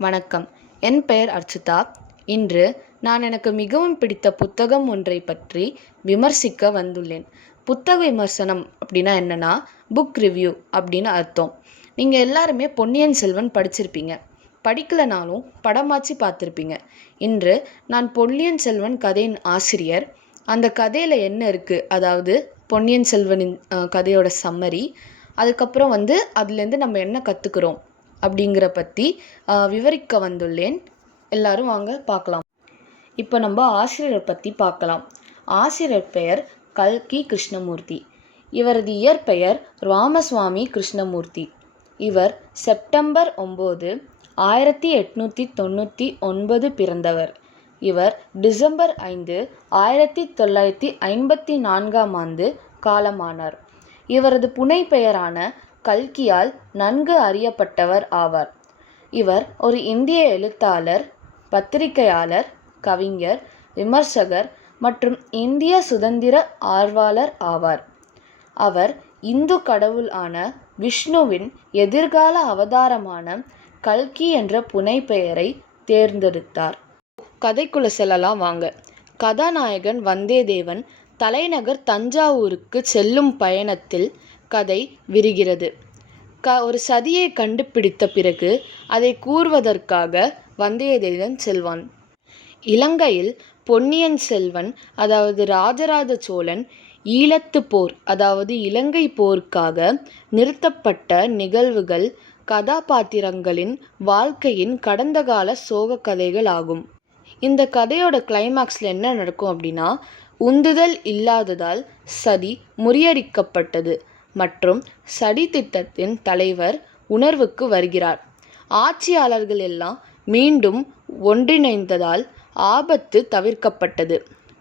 வணக்கம். என் பெயர் அர்ச்சிதா. இன்று நான் எனக்கு மிகவும் பிடித்த புத்தகம் ஒன்றை பற்றி விமர்சிக்க வந்துள்ளேன். புத்தக விமர்சனம் அப்படின்னா என்னென்னா புக் ரிவ்யூ அப்படின்னு அர்த்தம். நீங்கள் எல்லாருமே பொன்னியின் செல்வன் படிச்சிருப்பீங்க. படிக்கலைனாலும் படமாச்சு பார்த்துருப்பீங்க. இன்று நான் பொன்னியின் செல்வன் கதையின் ஆசிரியர். அந்த கதையில் என்ன இருக்குது அதாவது பொன்னியின் செல்வனின் கதையோட சம்மரி அதுக்கப்புறம் வந்து அதுலேருந்து நம்ம என்ன கற்றுக்குறோம் அப்படிங்கிற பற்றி விவரிக்க வந்துள்ளேன். எல்லாரும் வாங்க பார்க்கலாம். இப்போ நம்ம ஆசிரியர் பற்றி பார்க்கலாம். ஆசிரியர் பெயர் கல்கி கிருஷ்ணமூர்த்தி. இவரது இயற்பெயர் ராமசுவாமி கிருஷ்ணமூர்த்தி. இவர் செப்டம்பர் ஒம்பது ஆயிரத்தி எட்நூற்றி தொண்ணூற்றி ஒன்பது பிறந்தவர். இவர் டிசம்பர் ஐந்து ஆயிரத்தி தொள்ளாயிரத்தி ஐம்பத்தி நான்காம் ஆண்டு காலமானார். இவரது புனை பெயரான கல்கியால் நன்கு அறியப்பட்டவர் ஆவார். இவர் ஒரு இந்திய எழுத்தாளர் பத்திரிகையாளர் கவிஞர் விமர்சகர் மற்றும் இந்திய சுதந்திர ஆர்வலர் ஆவார். அவர் இந்து கடவுள் ஆன விஷ்ணுவின் எதிர்கால அவதாரமான கல்கி என்ற புனைப்பெயரை தேர்ந்தெடுத்தார். கதைக்குள்ள செல்லலாம் வாங்க. கதாநாயகன் வந்தேதேவன் தலைநகர் தஞ்சாவூருக்கு செல்லும் பயணத்தில் கதை விரிகிறது. க ஒரு சதியை கண்டுபிடித்த பிறகு அதை கூறுவதற்காக வந்தியத்தேவன் செல்வான். இலங்கையில் பொன்னியின் செல்வன் அதாவது ராஜராஜ சோழன் ஈழத்து போர் அதாவது இலங்கை போருக்காக நிறுத்தப்பட்ட நிகழ்வுகள் கதாபாத்திரங்களின் வாழ்க்கையின் கடந்த கால சோக கதைகள் ஆகும். இந்த கதையோட கிளைமாக்ஸில் என்ன நடக்கும் அப்படின்னா உந்துதல் இல்லாததால் சதி முறியடிக்கப்பட்டது. மற்றும் சதி திட்டத்தின் தலைவர் உணர்வுக்கு வருகிறார். ஆட்சியாளர்கள் எல்லாம் மீண்டும் ஒன்றிணைந்ததால் ஆபத்து தவிர்க்கப்பட்டது.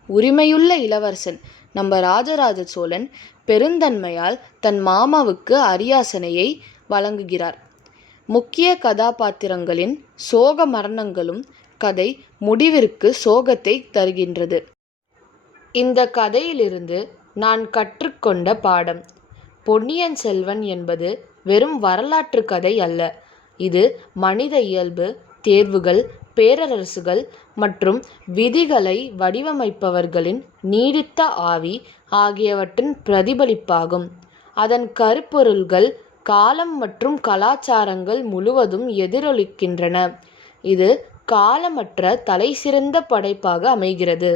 உரிமையுள்ள இளவரசன் நம்ம ராஜராஜ சோழன் பெருந்தன்மையால் தன் மாமாவுக்கு அரியாசனையை வழங்குகிறார். முக்கிய கதாபாத்திரங்களின் சோக மரணங்களும் கதை முடிவிற்கு சோகத்தை தருகின்றது. இந்த கதையிலிருந்து நான் கற்றுக்கொண்ட பாடம் பொன்னியின் செல்வன் என்பது வெறும் வரலாற்று கதை அல்ல. இது மனித இயல்பு தேர்வுகள் பேரரசுகள் மற்றும் விதிகளை வடிவமைப்பவர்களின் நீடித்த ஆவி ஆகியவற்றின் பிரதிபலிப்பாகும். அதன் கருப்பொருள்கள் காலம் மற்றும் கலாச்சாரங்கள் முழுவதும் எதிரொலிக்கின்றன. இது காலமற்ற தலைசிறந்த படைப்பாக அமைகிறது.